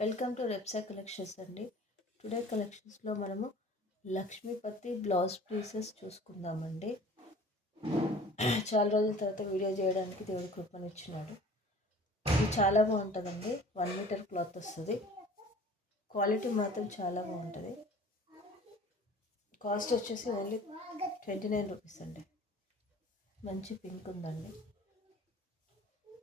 Welcome to రెప్సా collections అండి. Today కలెక్షన్స్లో మనము లక్ష్మీపతి బ్లౌజ్ పీసెస్ చూసుకుందామండి. చాలా రోజుల తర్వాత వీడియో చేయడానికి దేవుడి కృపనిచ్చినాడు. ఇది చాలా బాగుంటుందండి. 1 మీటర్ క్లాత్ వస్తుంది. క్వాలిటీ మాత్రం చాలా బాగుంటుంది. కాస్ట్ వచ్చేసి ఓన్లీ 29 రూపీస్ అండి. మంచి పింక్ ఉందండి.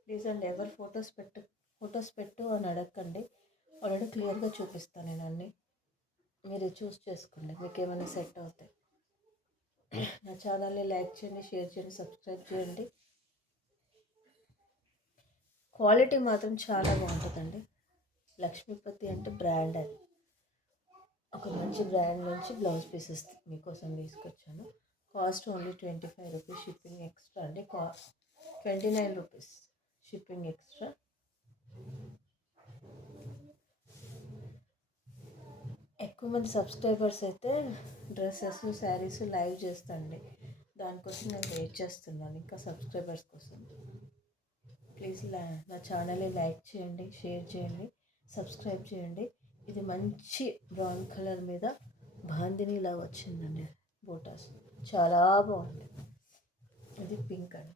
ప్లీజ్ అండి, ఎవరు ఫొటోస్ పెట్టు అని అడగండి. ఆల్రెడీ క్లియర్గా చూపిస్తాను నేను అన్నీ. మీరు చూస్ చేసుకోండి, మీకు ఏమైనా సెట్ అవుతాయి. నా ఛానల్ని లైక్ చేయండి, షేర్ చేయండి, సబ్స్క్రైబ్ చేయండి. క్వాలిటీ మాత్రం చాలా బాగుంటుందండి. లక్ష్మీపతి అంటే బ్రాండ్ అది. ఒక మంచి బ్రాండ్ నుంచి బ్లౌజ్ పీసెస్ మీకోసం తీసుకొచ్చాను. Cost only 25 rupees. Shipping extra అండి. 29 రూపీస్ షిప్పింగ్ ఎక్స్ట్రా. ఎక్కువ మంది సబ్స్క్రైబర్స్ అయితే డ్రెస్సెస్, శారీస్ లైవ్ చేస్తాండి. దానికోసం నేను వెయిట్ చేస్తున్నాను ఇంకా సబ్స్క్రైబర్స్ కోసం. ప్లీజ్ నా ఛానల్ని లైక్ చేయండి, షేర్ చేయండి, సబ్స్క్రైబ్ చేయండి. ఇది మంచి బ్రౌన్ కలర్ మీద బాందినీలా వచ్చిందండి. బోటాస్ చాలా బాగుంది. ఇది పింక్ అండి.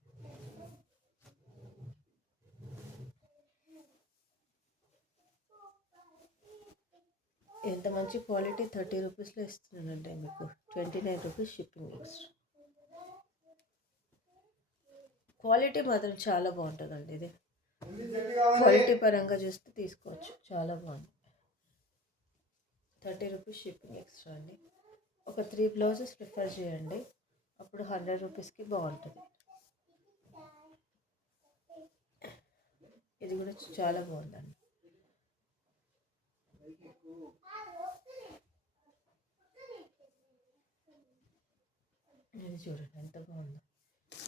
ఎంత మంచి క్వాలిటీ. 30 రూపీస్లో ఇస్తున్నానండి మీకు. 29 రూపీస్ షిప్పింగ్ ఎక్స్ట్రా. క్వాలిటీ మాత్రం చాలా బాగుంటుందండి. ఇది క్వాలిటీ పరంగా చూస్తే తీసుకోవచ్చు. చాలా బాగుంది. 30 రూపీస్ షిప్పింగ్ ఎక్స్ట్రా అండి. ఒక 3 బ్లౌజెస్ ప్రిఫర్ చేయండి, అప్పుడు 100 రూపీస్కి బాగుంటుంది. ఇది కూడా చాలా బాగుందండి. ఇది చూడండి ఎంత బాగుందో.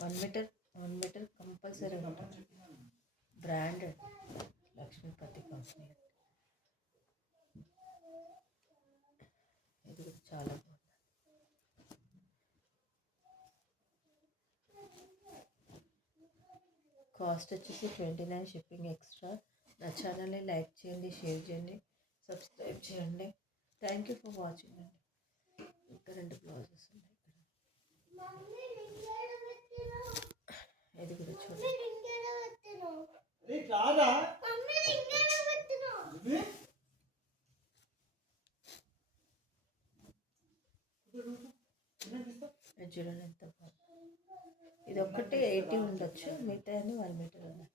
1 మీటర్ కంపల్సరీ ఉంటుంది. Branded Lakshmipati company. ఇది కూడా చాలా బాగుంది. కాస్ట్ వచ్చేసి 29 షిప్పింగ్ ఎక్స్ట్రా. నా ఛానల్ని లైక్ చేయండి, షేర్ చేయండి, సబ్స్క్రైబ్ చేయండి. థ్యాంక్ యూ ఫర్ వాచింగ్ అండి. ఇంకా 2 బ్లౌజెస్ ఉన్నాయి ఇక్కడ. ఇది కూడా చూడండి. చూడండి ఎంత బాగుంది. ఇది ఒక్కటి 80 ఉండొచ్చు, మిగతా 1 మీటర్ ఉన్నాయి.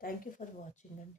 థ్యాంక్ యూ ఫర్ వాచింగ్ అండి.